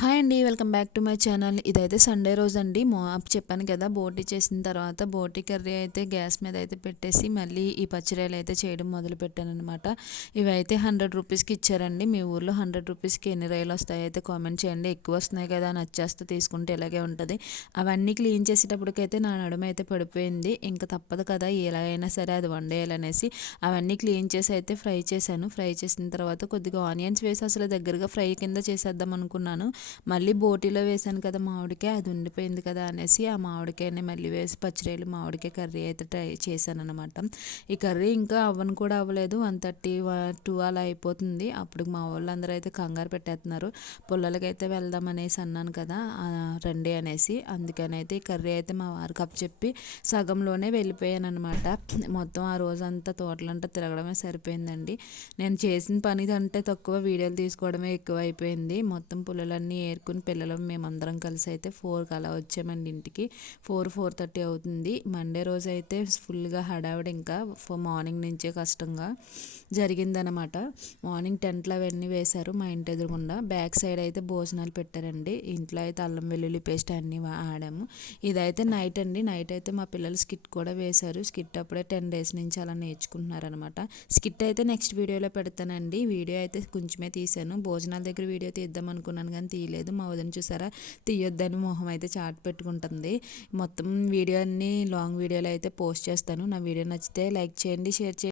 Hi అండి, welcome back to my channel. ఇదైతే Sunday రోజు అండి. చెప్పాను కదా, బోటి చేసిన తర్వాత బోటి కర్రీ అయితే గ్యాస్ మీద అయితే పెట్టేసి మళ్ళీ ఈ పచ్చిరాయలు అయితే చేయడం మొదలు పెట్టాను అనమాట. ఇవైతే 100 రూపీస్కి ఇచ్చారండి. మీ ఊర్లో 100 రూపీస్కి ఎన్ని రాయలు వస్తాయో అయితే కామెంట్ చేయండి. ఎక్కువ వస్తున్నాయి కదా, నచ్చేస్తే తీసుకుంటే ఇలాగే ఉంటుంది. అవన్నీ క్లీన్ చేసేటప్పటికైతే నా నడుమ అయితే పడిపోయింది. ఇంకా తప్పదు కదా, ఎలా అయినా సరే అది వండేయాలనేసి అవన్నీ క్లీన్ చేసి అయితే ఫ్రై చేశాను. ఫ్రై చేసిన తర్వాత కొద్దిగా ఆనియన్స్ వేసి అసలు దగ్గరగా ఫ్రై కింద చేసేద్దాం అనుకున్నాను. మళ్ళీ బోటీలో వేసాను కదా మామిడికాయ, అది ఉండిపోయింది కదా అనేసి ఆ మామిడికాయని మళ్ళీ వేసి పచ్చిరేలు మామిడికాయ కర్రీ అయితే ట్రై చేశాను అనమాట. ఈ కర్రీ ఇంకా అవ్వను కూడా అవ్వలేదు, 1:30 2 అలా అయిపోతుంది. అప్పుడు మా వాళ్ళందరూ అయితే కంగారు పెట్టేస్తున్నారు. పుల్లలకైతే వెళ్దాం అనేసి అన్నాను కదా, రండి అనేసి. అందుకని అయితే ఈ కర్రీ అయితే మా వారికి అప్పచెప్పి సగంలోనే వెళ్ళిపోయాను అనమాట. మొత్తం ఆ రోజంతా తోటలంతా తిరగడమే సరిపోయిందండి. నేను చేసిన పని అంటే తక్కువ, వీడియోలు తీసుకోవడమే ఎక్కువ అయిపోయింది. మొత్తం పుల్లలన్నీ ఏరుకుని పిల్లలు మేమందరం కలిసి అయితే 4కి అలా వచ్చామండి ఇంటికి. 4:30 అవుతుంది. మండే రోజు అయితే ఫుల్గా హడావిడి, ఇంకా మార్నింగ్ నుంచే కష్టంగా జరిగిందనమాట. మార్నింగ్ టెంట్లు అవన్నీ వేశారు మా ఇంటి ఎదురుగుండా. బ్యాక్ సైడ్ అయితే భోజనాలు పెట్టారండి. ఇంట్లో అయితే అల్లం వెల్లుల్లి పేస్ట్ అన్నీ ఆడాము. ఇదైతే నైట్ అండి. నైట్ అయితే మా పిల్లలు స్కిట్ కూడా వేశారు. స్కిట్ అప్పుడే 10 డేస్ నుంచి అలా నేర్చుకుంటున్నారనమాట. స్కిట్ అయితే నెక్స్ట్ వీడియోలో పెడతానండి. వీడియో అయితే కొంచెమే తీశాను. భోజనాల దగ్గర వీడియో తీద్దాం అనుకున్నాను కానీ తీయలేదు. మా వదిన చూసారా, తీయొద్దని మొహం అయితే చాట్ పెట్టుకుంటుంది. మొత్తం వీడియో అన్ని లాంగ్ వీడియోలో అయితే పోస్ట్ చేస్తాను. నా వీడియో నచ్చితే లైక్ చేయండి, షేర్ చేయండి.